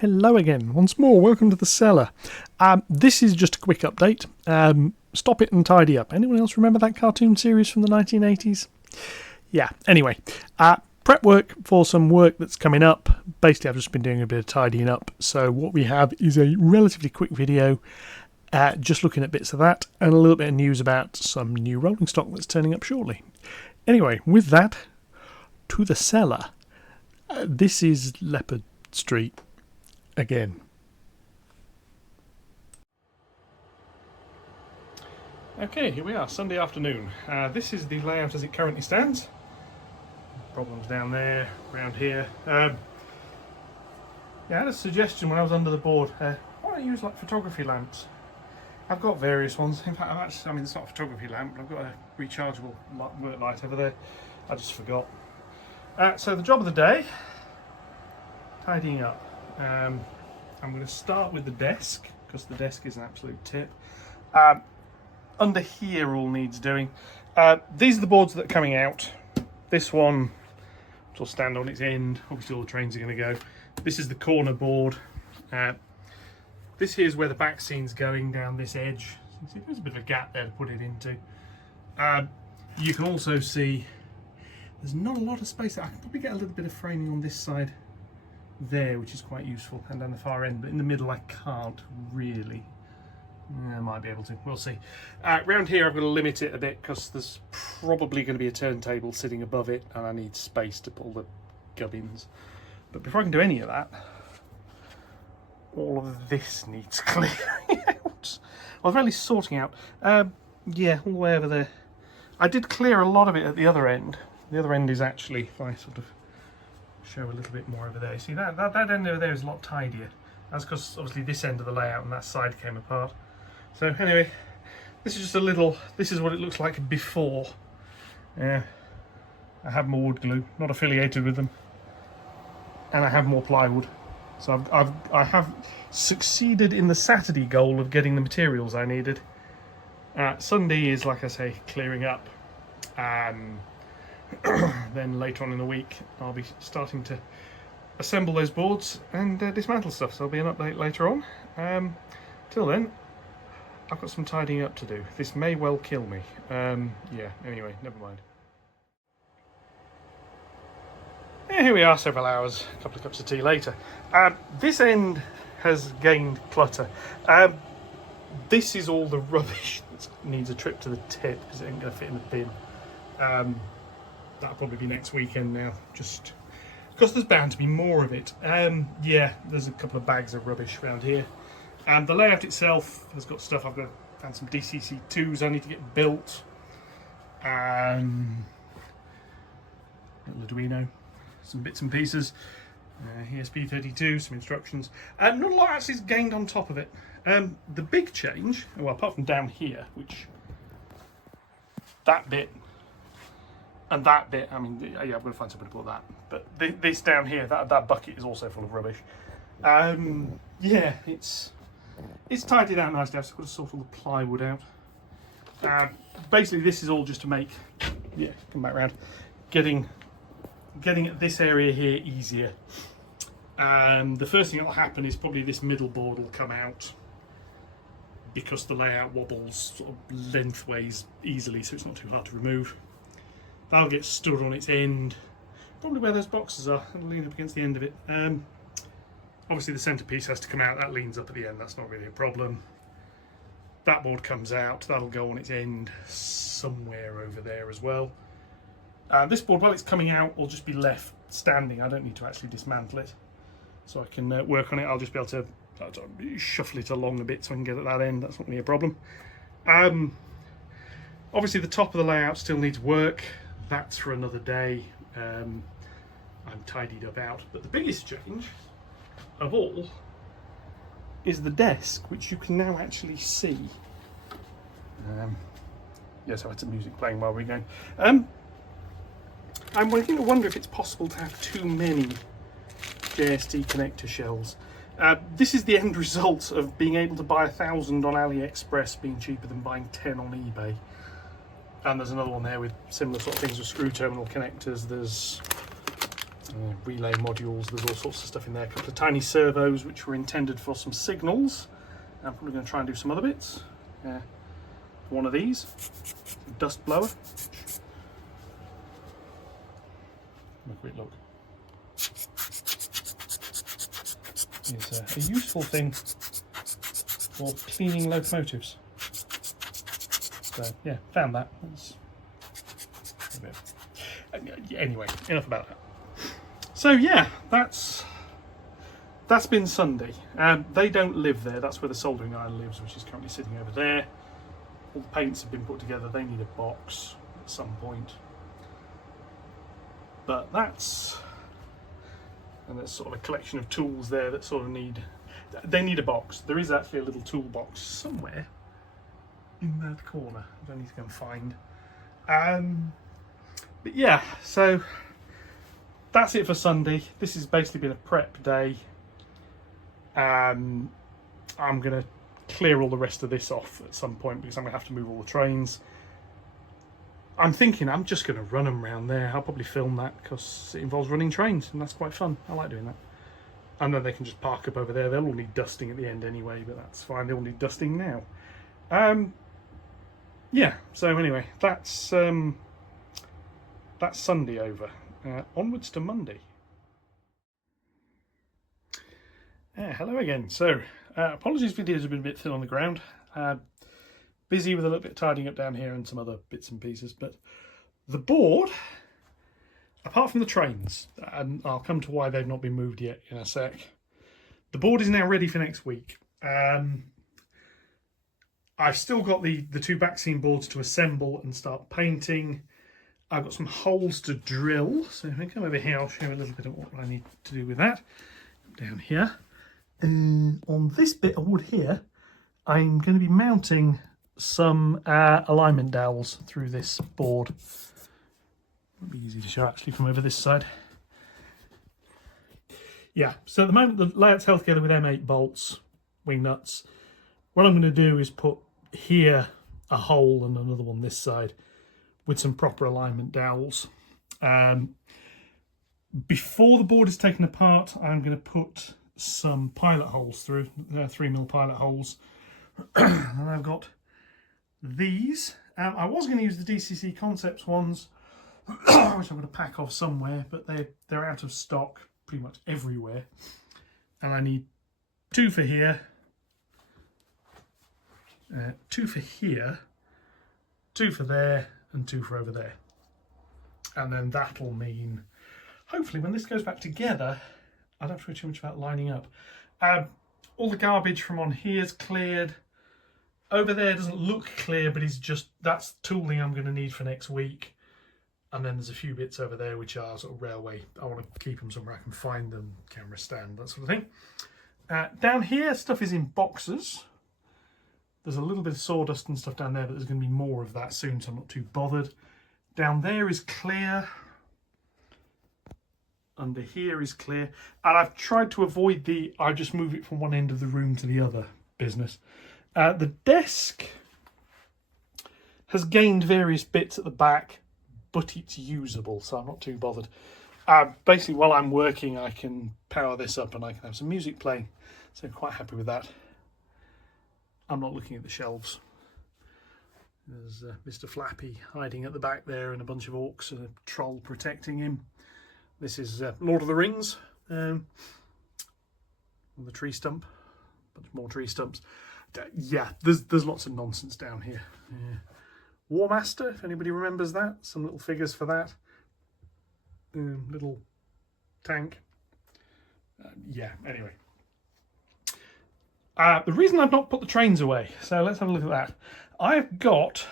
Hello again, once more, welcome to the cellar. This is just a quick update. Stopit and Tidy Up. Anyone else remember that cartoon series from the 1980s? Yeah, anyway. Prep work for some work that's coming up. Basically, I've just been doing a bit of tidying up. So what we have is a relatively quick video, just looking at bits of that, and a little bit of news about some new rolling stock that's turning up shortly. Anyway, with that, to the cellar. This is Leopard Street again. Okay, here we are, Sunday afternoon. This is the layout as it currently stands. Problems down there, around here. Yeah, I had a suggestion when I was under the board. Why don't I use like photography lamps? I've got various ones. In fact, it's not a photography lamp, but I've got a rechargeable work light over there. I just forgot. So the job of the day, tidying up. I'm going to start with the desk, because the desk is an absolute tip. Under here all needs doing. These are the boards that are coming out. This one, which will stand on its end. Obviously all the trains are going to go. This is the corner board. This here is where the back scene's going, down this edge. So you see there's a bit of a gap there to put it into. You can also see there's not a lot of space. I can probably get a little bit of framing on this side there, which is quite useful, and down the far end, but in the middle I can't really. I might be able to, we'll see. Round here I've got to limit it a bit because there's probably going to be a turntable sitting above it and I need space to pull the gubbins. But before I can do any of that, all of this needs clearing out. Well, really sorting out. Yeah, all the way over there. I did clear a lot of it at the other end. The other end is actually, if I sort of show a little bit more over there. See that end over there is a lot tidier. That's because obviously this end of the layout and that side came apart. So anyway, this is just a little, this is what it looks like before. Yeah, I have more wood glue, not affiliated with them. And I have more plywood. So I have succeeded in the Saturday goal of getting the materials I needed. Sunday is, like I say, clearing up. Then later on in the week I'll be starting to assemble those boards and dismantle stuff, so there'll be an update later on. Till then, I've got some tidying up to do. This may well kill me. Yeah, anyway, never mind. Yeah, here we are, several hours, a couple of cups of tea later. This end has gained clutter. This is all the rubbish that needs a trip to the tip because it ain't going to fit in the bin. That'll probably be next weekend now, just because there's bound to be more of it. Yeah, there's a couple of bags of rubbish around here. And the layout itself has got stuff. I've found some DCC2s I need to get built. Little Arduino, some bits and pieces. ESP32, some instructions. Not a lot actually is gained on top of it. The big change, well, apart from down here, which that bit and that bit, I mean, yeah, I'm going to find somewhere to put that. But this down here, that bucket is also full of rubbish. Yeah, it's tidied out nicely. I've just got to sort all the plywood out. Basically, this is all just to make, yeah, come back round, getting at this area here easier. The first thing that will happen is probably this middle board will come out because the layout wobbles sort of lengthways easily, so it's not too hard to remove. That'll get stood on its end, probably where those boxes are. It'll lean up against the end of it. Obviously the centrepiece has to come out, that leans up at the end, that's not really a problem. That board comes out, that'll go on its end somewhere over there as well. This board, while it's coming out, will just be left standing. I don't need to actually dismantle it. So I can work on it. I'll just be able to shuffle it along a bit so I can get at that end, that's not really a problem. Obviously the top of the layout still needs work. That's for another day. I'm tidied up out. But the biggest change of all is the desk, which you can now actually see. Yes, I had some music playing while we were going. I'm beginning to wonder if it's possible to have too many JST connector shells. This is the end result of being able to buy 1,000 on AliExpress being cheaper than buying 10 on eBay. And there's another one there with similar sort of things with screw terminal connectors. There's relay modules, there's all sorts of stuff in there. A couple of tiny servos which were intended for some signals. I'm probably going to try and do some other bits. One of these, dust blower. Have a quick look. It's a useful thing for cleaning locomotives. So yeah, found that. Anyway, enough about that. So yeah, that's been Sunday. They don't live there. That's where the soldering iron lives, which is currently sitting over there. All the paints have been put together. They need a box at some point. But there's sort of a collection of tools there that sort of need a box. There is actually a little toolbox somewhere in that corner. I don't need to go and find. But yeah, so that's it for Sunday. This has basically been a prep day. I'm going to clear all the rest of this off at some point because I'm going to have to move all the trains. I'm thinking I'm just going to run them around there. I'll probably film that because it involves running trains and that's quite fun. I like doing that. And then they can just park up over there. They'll all need dusting at the end anyway, but that's fine. They all need dusting now. Yeah, so anyway, that's Sunday over. Onwards to Monday. Hello again. So, apologies, videos have been a bit thin on the ground. Busy with a little bit of tidying up down here and some other bits and pieces, but the board, apart from the trains, and I'll come to why they've not been moved yet in a sec, the board is now ready for next week. I've still got the two back seam boards to assemble and start painting. I've got some holes to drill, so if I come over here I'll show you a little bit of what I need to do with that. Down here. On this bit of wood here, I'm going to be mounting some alignment dowels through this board. It'll be easy to show actually from over this side. Yeah, so at the moment the layout's held together with M8 bolts, wing nuts. What I'm going to do is put here a hole and another one this side with some proper alignment dowels. Before the board is taken apart, I'm going to put some pilot holes through, 3mm pilot holes. And I've got these. I was going to use the DCC Concepts ones, which I'm going to pack off somewhere, but they're out of stock pretty much everywhere. And I need 2 for here, 2 for here, 2 for there, and 2 for over there. And then that'll mean, hopefully when this goes back together, I don't have to worry too much about lining up. All the garbage from on here is cleared. Over there doesn't look clear, but that's tooling I'm going to need for next week. And then there's a few bits over there which are sort of railway. I want to keep them somewhere I can find them, camera stand, that sort of thing. Down here, stuff is in boxes. There's a little bit of sawdust and stuff down there, but there's going to be more of that soon, so I'm not too bothered. Down there is clear. Under here is clear. And I've tried to avoid I just move it from one end of the room to the other business. The desk has gained various bits at the back, but it's usable, so I'm not too bothered. Basically, while I'm working, I can power this up and I can have some music playing. So I'm quite happy with that. I'm not looking at the shelves. There's Mr. Flappy hiding at the back there and a bunch of orcs and a troll protecting him. This is Lord of the Rings. The tree stump. A bunch more tree stumps. Yeah, there's lots of nonsense down here. Yeah. War Master, if anybody remembers that. Some little figures for that. Little tank. Yeah, anyway. The reason I've not put the trains away, so let's have a look at that. I've got,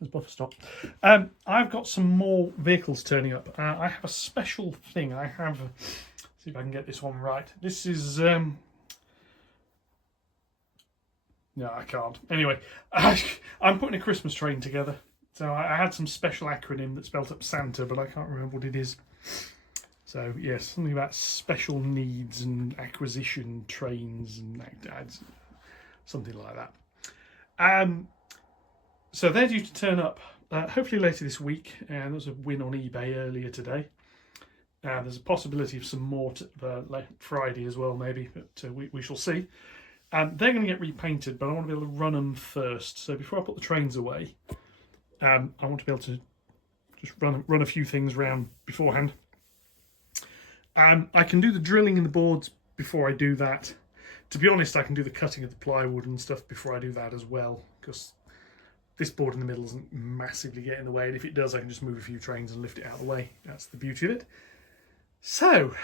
there's buffer stop. I've got some more vehicles turning up. I have a special thing. I have, see if I can get this one right. This is, no, I can't. Anyway, I'm putting a Christmas train together. So I had some special acronym that spelt up Santa, but I can't remember what it is. So yes, something about special needs and acquisition trains and something like that. So they're due to turn up hopefully later this week. And there was a win on eBay earlier today. There's a possibility of some more Friday as well, maybe, but we shall see. They're going to get repainted, but I want to be able to run them first. So before I put the trains away, I want to be able to just run a few things around beforehand. I can do the drilling in the boards before I do that. To be honest, I can do the cutting of the plywood and stuff before I do that as well, because this board in the middle doesn't massively get in the way, and if it does, I can just move a few trains and lift it out of the way. That's the beauty of it. So,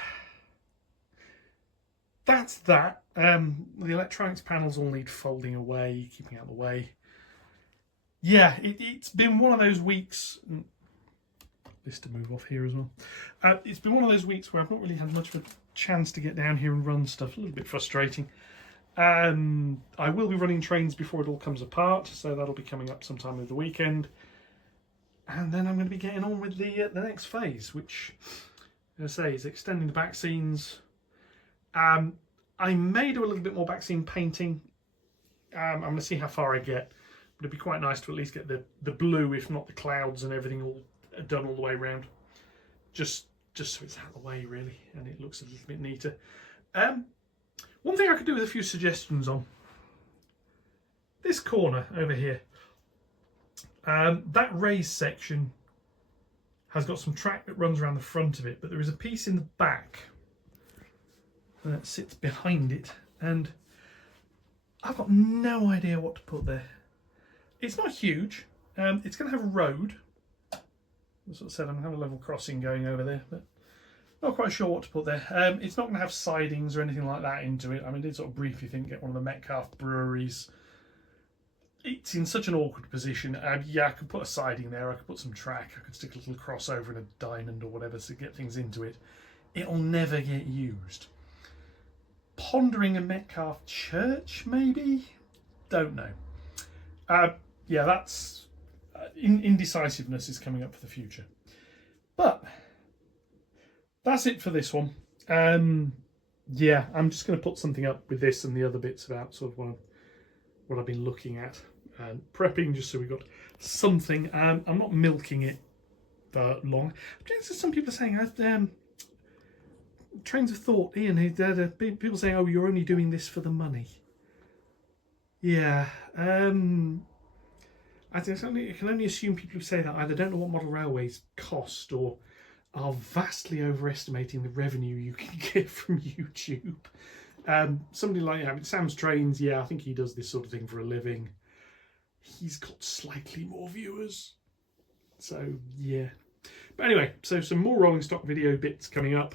that's that. The electronics panels all need folding away, keeping out of the way. Yeah, it's been one of those weeks. This to move off here as well. It's been one of those weeks where I've not really had much of a chance to get down here and run stuff. A little bit frustrating. I will be running trains before it all comes apart, so that'll be coming up sometime over the weekend. And then I'm going to be getting on with the next phase, which, as I say, is extending the back scenes. I may do a little bit more back scene painting. I'm going to see how far I get. But it'd be quite nice to at least get the blue, if not the clouds and everything, all done all the way around. Just so it's out of the way, really, and it looks a little bit neater. One thing I could do with a few suggestions on this corner over here. That raised section has got some track that runs around the front of it, but there is a piece in the back that sits behind it, and I've got no idea what to put there. It's not huge. It's going to have a road. As I said, I'm going to have a level crossing going over there, but not quite sure what to put there. It's not going to have sidings or anything like that into it. I mean, I did sort of briefly think get one of the Metcalfe breweries. It's in such an awkward position. Yeah, I could put a siding there. I could put some track. I could stick a little crossover and a diamond or whatever to get things into it. It'll never get used. Pondering a Metcalfe church, maybe? Don't know. Yeah, that's... indecisiveness is coming up for the future. But that's it for this one. Yeah, I'm just going to put something up with this and the other bits about sort of what I've been looking at and prepping, just so we've got something. I'm not milking it for long. Some people are saying, trains of thought, Ian, people saying, oh, you're only doing this for the money. Yeah, I can only assume people who say that either don't know what model railways cost or are vastly overestimating the revenue you can get from YouTube. Somebody like Sam's Trains, yeah, I think he does this sort of thing for a living. He's got slightly more viewers. So, yeah. But anyway, so some more rolling stock video bits coming up.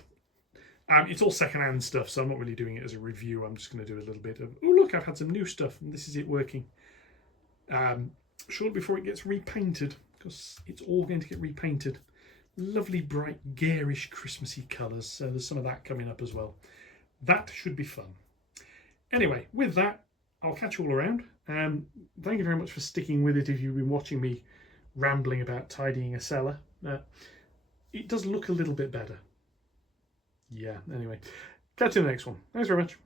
It's all second-hand stuff, so I'm not really doing it as a review. I'm just going to do a little bit of, oh, look, I've had some new stuff, and this is it working. Shortly before it gets repainted, because it's all going to get repainted. Lovely, bright, garish, Christmassy colours, so there's some of that coming up as well. That should be fun. Anyway, with that, I'll catch you all around. Thank you very much for sticking with it if you've been watching me rambling about tidying a cellar. It does look a little bit better. Yeah, anyway. Catch you in the next one. Thanks very much.